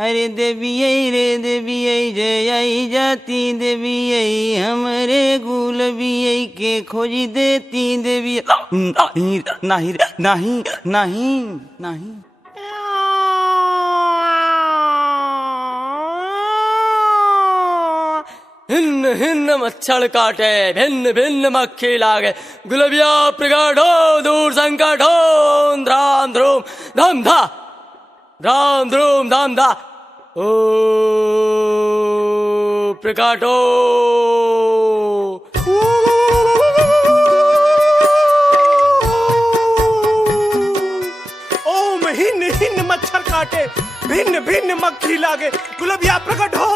अरे देवियै रे देवियै जय जाती देवियै हमरे गुलबियै के खोज देती देवी नहीं नहीं नहीं नहीं नहीं। हिन्न हिन्न मच्छर काटे भिन्न भिन्न मक्खी लागे गुलबिया प्रकट हो दूर संकट हो ध्राम ध्रूम धम धा ध्राम ध्रूम धम धा ओ प्रकट हो। ओम हिन्न हिन्न मच्छर काटे भिन्न भिन्न मक्खी लागे गुलबिया प्रकट हो।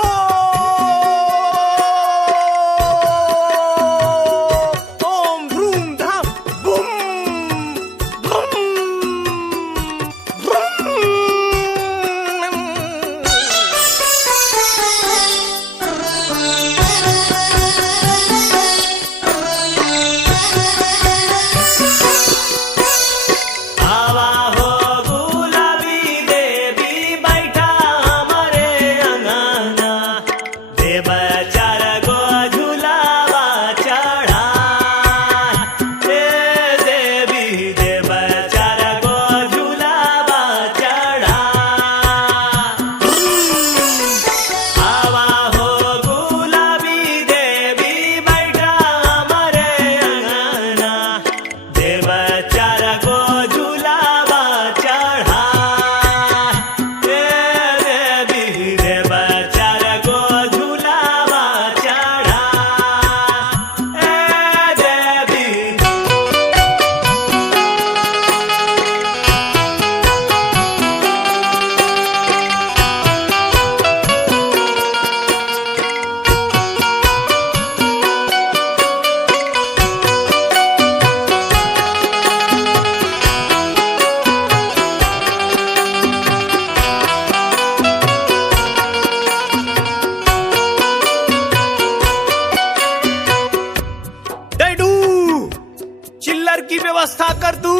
की व्यवस्था कर दू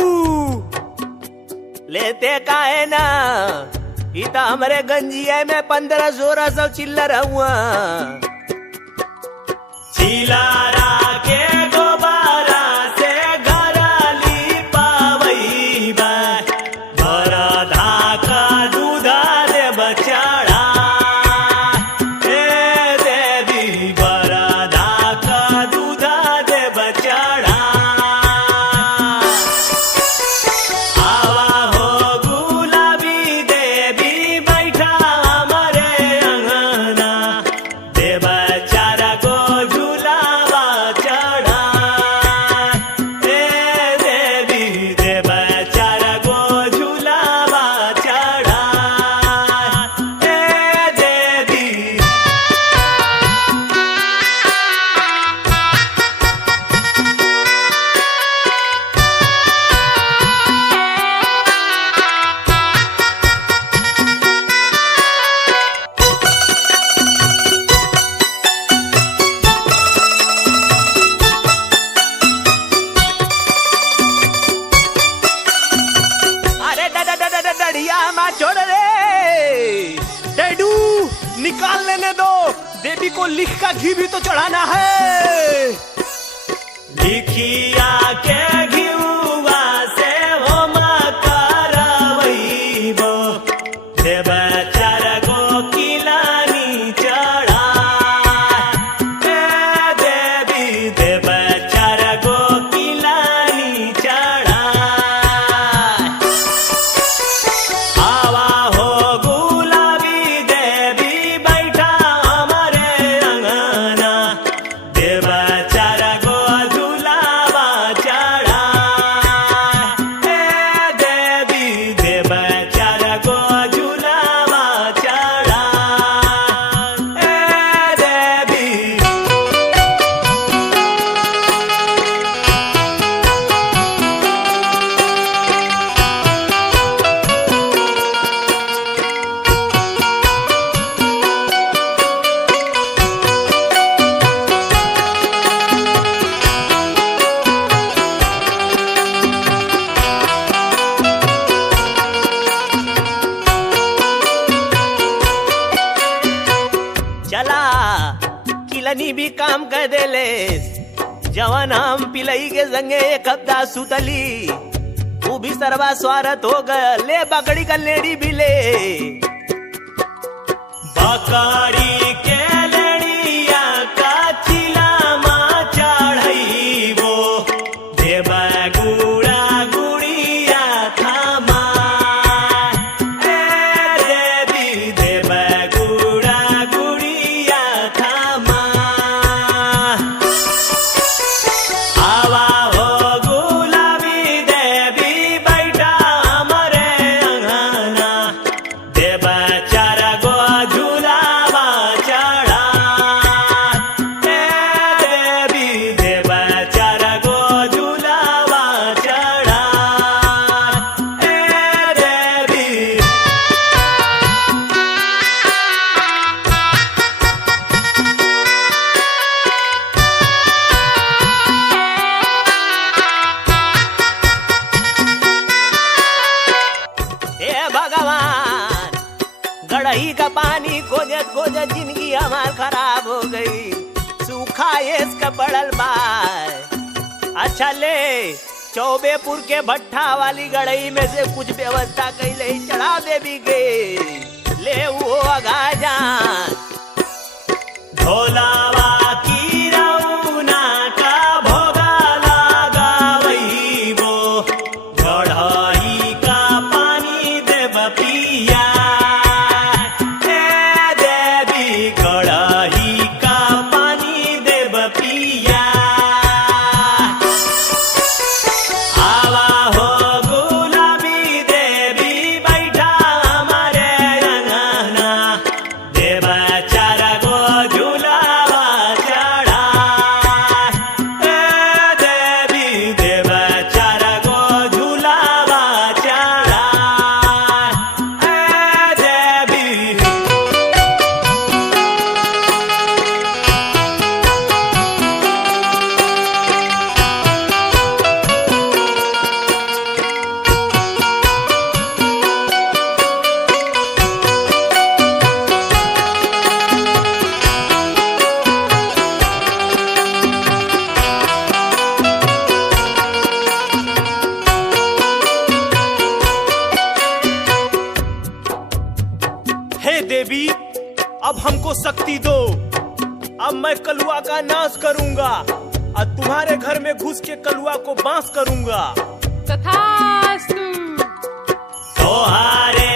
लेते का है ना इता हमारे गंजिया में 1500-1600 चिल्लर हुआ चिल्लारा के गोबारा से घराली पावई भरा धाका दूधा दे बचाड़ा देवी भरा धाका दूधा दे बचाड़ा। छोड़ रे डैडू निकाल लेने दो देवी को लिख का घी भी तो चढ़ाना है। लिखिया के घिउआ से हो मकरवई बो देव चार को किलानी चढ़ा देवी देव चार को किलानी चढ़ा। देव चार को झूलावा चढ़ा चला किलनी भी काम कर देले जवान हम पिलई के संगे एक हफ्ता सुतली तू भी सर्वा स्वार्थ हो गया ले बकड़ी का लेडी भी ले बकड़ी के लेडिया का चिला मा चढ़ई वो देव गुड़ा गुड़िया थामा देवी देव गुड़ा गुड़िया थामा आवा हो गुलाबी देवी बैठा हमारे अंगना देव चार गो झूलावा चढ़ा देवी देव चार गो झूलावा चढ़ा देवी हे भगवान गड़ही का पानी खोजत खोजत जिंदगी हमार खराब हो गई सूखा इसका पड़ल बाय अच्छा ले चौबेपुर के भट्ठा वाली गड़ही में से कुछ व्यवस्था कैले चढ़ा देवी के ले वो अगा जान ढोलावा की रौना का भोगा लगावई वो गढ़ही का पानी देव पिया देवी गढ़ही का पानी देव पिया आवा हो गुलाबी देवी बैठा हमारे अंगना देव चार गो झूलावा चढ़ा देवी देव चार गो झूलावा चढ़ा देवी हे देवी अब हमको शक्ति दो अब मैं कलुआ का नाश करूंगा और तुम्हारे घर में घुस के कलुआ को बांस करूंगा तथास्तु। तोहारे